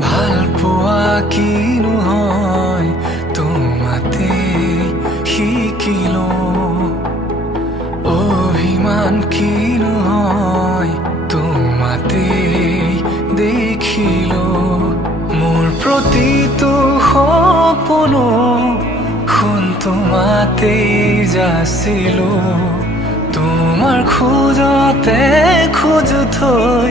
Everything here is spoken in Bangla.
ভাল পোৱা কিনো হয় তোমাতে শিকিলো অভিমান কিনো হয় তোমাতে দেখিলো মোৰ প্ৰতিটো সপোনো শুন তোমাতেই যাচিলো তোমাৰ খোজতে খোজ থৈ